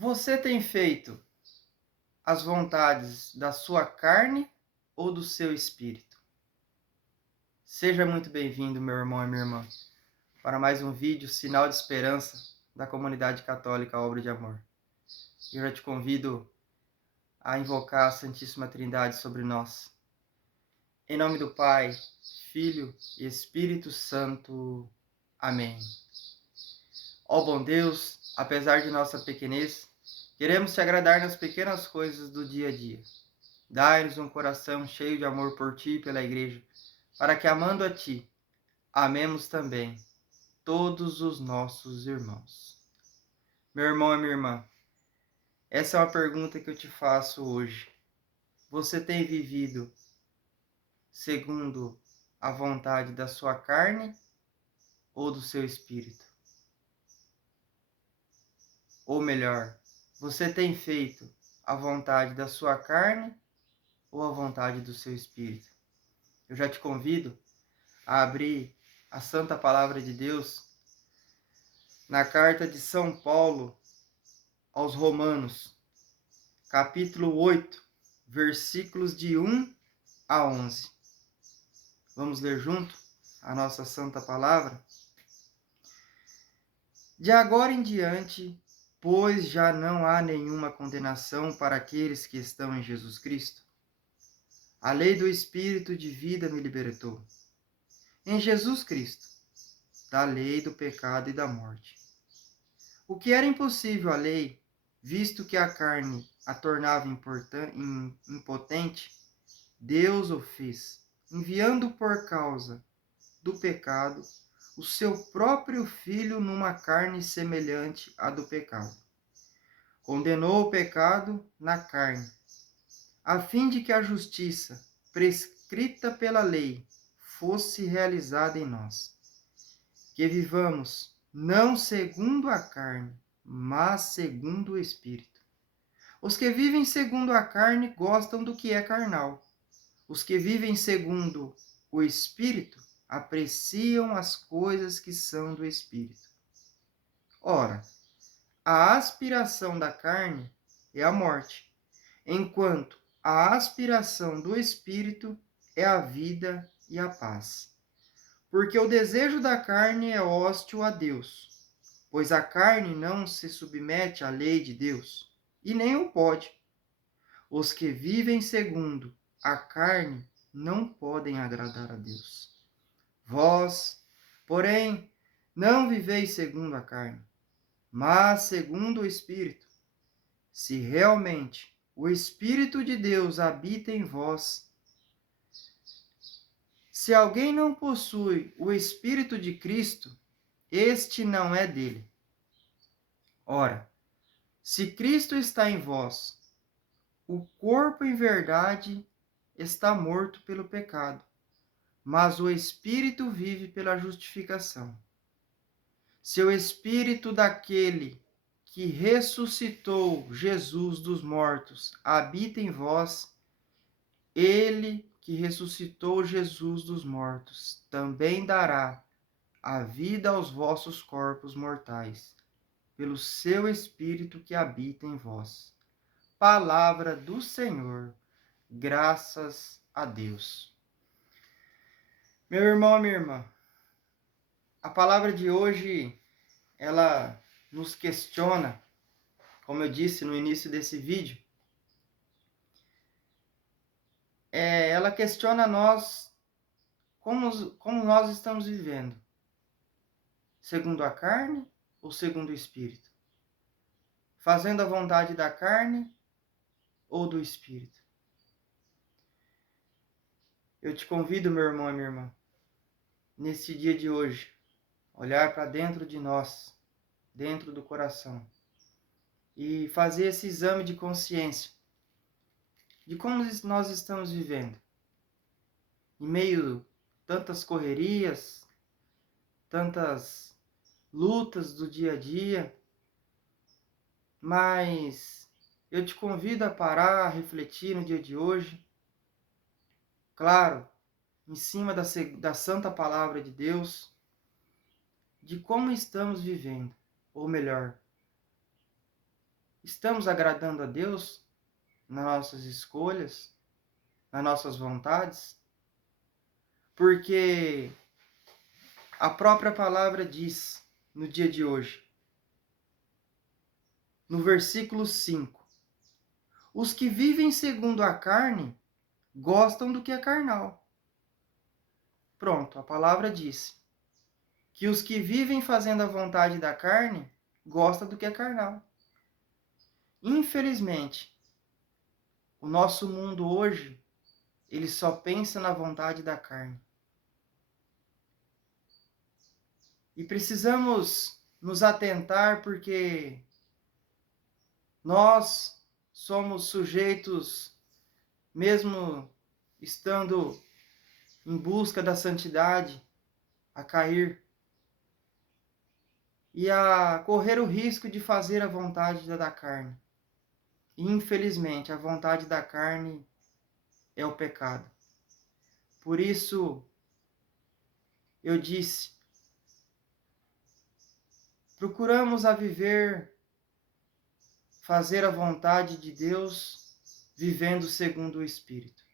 Você tem feito as vontades da sua carne ou do seu espírito? Seja muito bem-vindo, meu irmão e minha irmã, para mais um vídeo Sinal de Esperança da Comunidade Católica Obra de Amor. Eu já te convido a invocar a Santíssima Trindade sobre nós. Em nome do Pai, Filho e Espírito Santo. Amém. Ó bom Deus, apesar de nossa pequenez, queremos te agradar nas pequenas coisas do dia a dia. Dai-nos um coração cheio de amor por ti e pela Igreja, para que, amando a ti, amemos também todos os nossos irmãos. Meu irmão e minha irmã, essa é uma pergunta que eu te faço hoje. Você tem vivido segundo a vontade da sua carne ou do seu espírito? Ou melhor, você tem feito a vontade da sua carne ou a vontade do seu espírito? Eu já te convido a abrir a Santa Palavra de Deus na carta de São Paulo aos Romanos, capítulo 8, versículos de 1 a 11. Vamos ler junto a nossa Santa Palavra? De agora em diante, pois já não há nenhuma condenação para aqueles que estão em Jesus Cristo. A lei do Espírito de vida me libertou. Em Jesus Cristo, da lei do pecado e da morte. O que era impossível à lei, visto que a carne a tornava impotente, Deus o fez, enviando por causa do pecado o seu próprio Filho numa carne semelhante à do pecado. Condenou o pecado na carne, a fim de que a justiça, prescrita pela lei, fosse realizada em nós, que vivamos não segundo a carne, mas segundo o Espírito. Os que vivem segundo a carne gostam do que é carnal. Os que vivem segundo o Espírito apreciam as coisas que são do Espírito. Ora, a aspiração da carne é a morte, enquanto a aspiração do Espírito é a vida e a paz. Porque o desejo da carne é hóstil a Deus, pois a carne não se submete à lei de Deus, e nem o pode. Os que vivem segundo a carne não podem agradar a Deus. Vós, porém, não viveis segundo a carne, mas segundo o Espírito. Se realmente o Espírito de Deus habita em vós. Se alguém não possui o Espírito de Cristo, este não é dele. Ora, se Cristo está em vós, o corpo em verdade está morto pelo pecado, mas o Espírito vive pela justificação. Se o Espírito daquele que ressuscitou Jesus dos mortos habita em vós, ele que ressuscitou Jesus dos mortos também dará a vida aos vossos corpos mortais, pelo seu Espírito que habita em vós. Palavra do Senhor, graças a Deus. Meu irmão, minha irmã, a palavra de hoje, ela nos questiona, como eu disse no início desse vídeo, ela questiona nós como nós estamos vivendo, segundo a carne ou segundo o Espírito? Fazendo a vontade da carne ou do Espírito? Eu te convido, meu irmão e minha irmã, nesse dia de hoje, olhar para dentro de nós, dentro do coração, e fazer esse exame de consciência de como nós estamos vivendo. Em meio a tantas correrias, tantas lutas do dia a dia, mas eu te convido a parar, a refletir no dia de hoje, claro, em cima da Santa Palavra de Deus, de como estamos vivendo, ou melhor, estamos agradando a Deus nas nossas escolhas, nas nossas vontades? Porque a própria palavra diz no dia de hoje, no versículo 5: os que vivem segundo a carne gostam do que é carnal. Pronto, a palavra diz que os que vivem fazendo a vontade da carne gostam do que é carnal. Infelizmente, o nosso mundo hoje, ele só pensa na vontade da carne. E precisamos nos atentar porque nós somos sujeitos, mesmo estando em busca da santidade, a cair e a correr o risco de fazer a vontade da carne. E, infelizmente, a vontade da carne é o pecado. Por isso, eu disse, procuramos a viver, fazer a vontade de Deus, vivendo segundo o Espírito.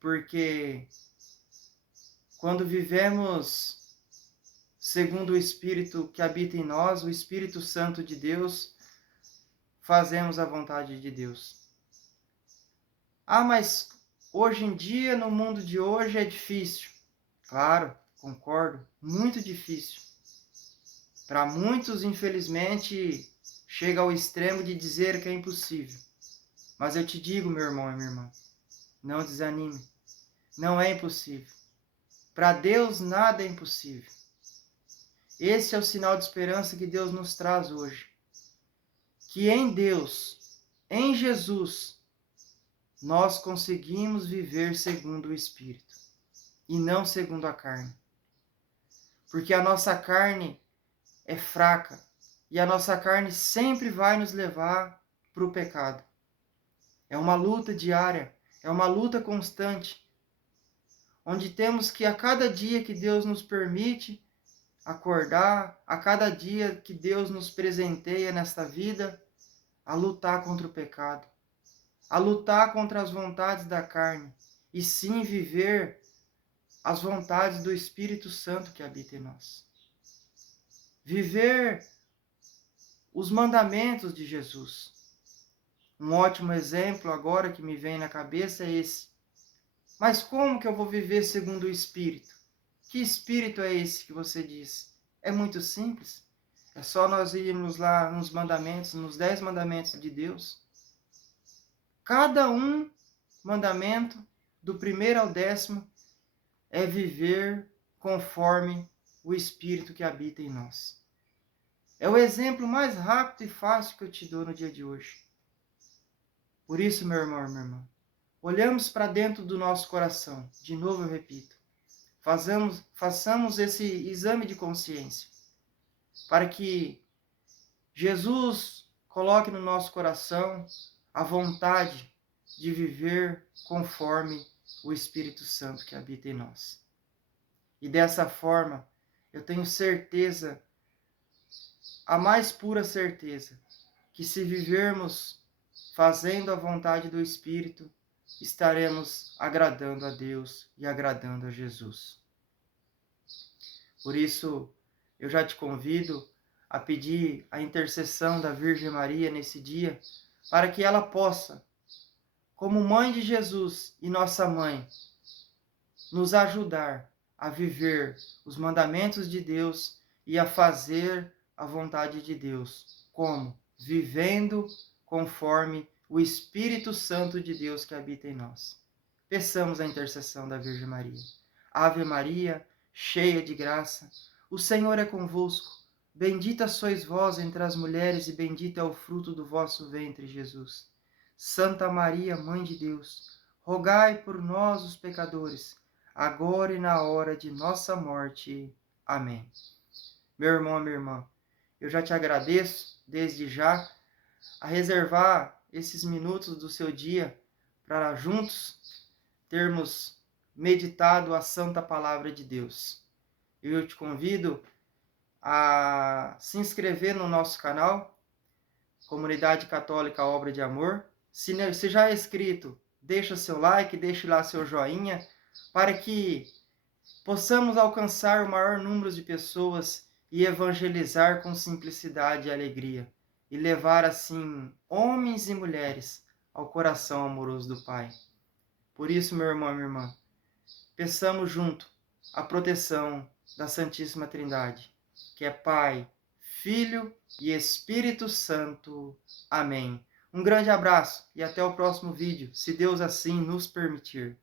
Porque quando vivemos segundo o Espírito que habita em nós, o Espírito Santo de Deus, fazemos a vontade de Deus. Ah, mas hoje em dia, no mundo de hoje, é difícil. Claro, concordo, muito difícil. Para muitos, infelizmente, chega ao extremo de dizer que é impossível. Mas eu te digo, meu irmão e minha irmã, não desanime. Não é impossível. Para Deus, nada é impossível. Esse é o sinal de esperança que Deus nos traz hoje. Que em Deus, em Jesus, nós conseguimos viver segundo o Espírito e não segundo a carne. Porque a nossa carne é fraca e a nossa carne sempre vai nos levar para o pecado. É uma luta diária, é uma luta constante, onde temos que a cada dia que Deus nos permite acordar, a cada dia que Deus nos presenteia nesta vida, a lutar contra o pecado, a lutar contra as vontades da carne, e sim viver as vontades do Espírito Santo que habita em nós. Viver os mandamentos de Jesus. Um ótimo exemplo agora que me vem na cabeça é esse. Mas como que eu vou viver segundo o Espírito? Que Espírito é esse que você diz? É muito simples. É só nós irmos lá nos mandamentos, nos 10 mandamentos de Deus. Cada mandamento, do primeiro ao 10º, é viver conforme o Espírito que habita em nós. É o exemplo mais rápido e fácil que eu te dou no dia de hoje. Por isso, meu irmão e minha irmã, olhamos para dentro do nosso coração. De novo eu repito. Façamos esse exame de consciência. Para que Jesus coloque no nosso coração a vontade de viver conforme o Espírito Santo que habita em nós. E dessa forma, eu tenho certeza, a mais pura certeza, que se vivermos fazendo a vontade do Espírito, estaremos agradando a Deus e agradando a Jesus. Por isso, eu já te convido a pedir a intercessão da Virgem Maria nesse dia, para que ela possa, como mãe de Jesus e nossa mãe, nos ajudar a viver os mandamentos de Deus e a fazer a vontade de Deus. Como? Vivendo conforme o Espírito Santo de Deus que habita em nós. Peçamos a intercessão da Virgem Maria. Ave Maria, cheia de graça, o Senhor é convosco. Bendita sois vós entre as mulheres e bendito é o fruto do vosso ventre, Jesus. Santa Maria, Mãe de Deus, rogai por nós, os pecadores, agora e na hora de nossa morte. Amém. Meu irmão, minha irmã, eu já te agradeço, desde já, a reservar esses minutos do seu dia para juntos termos meditado a santa palavra de Deus. Eu te convido a se inscrever no nosso canal, Comunidade Católica Obra de Amor. Se já é inscrito, deixa seu like, deixe lá seu joinha, para que possamos alcançar o maior número de pessoas e evangelizar com simplicidade e alegria, e levar assim homens e mulheres ao coração amoroso do Pai. Por isso, meu irmão e minha irmã, peçamos junto a proteção da Santíssima Trindade, que é Pai, Filho e Espírito Santo. Amém. Um grande abraço e até o próximo vídeo, se Deus assim nos permitir.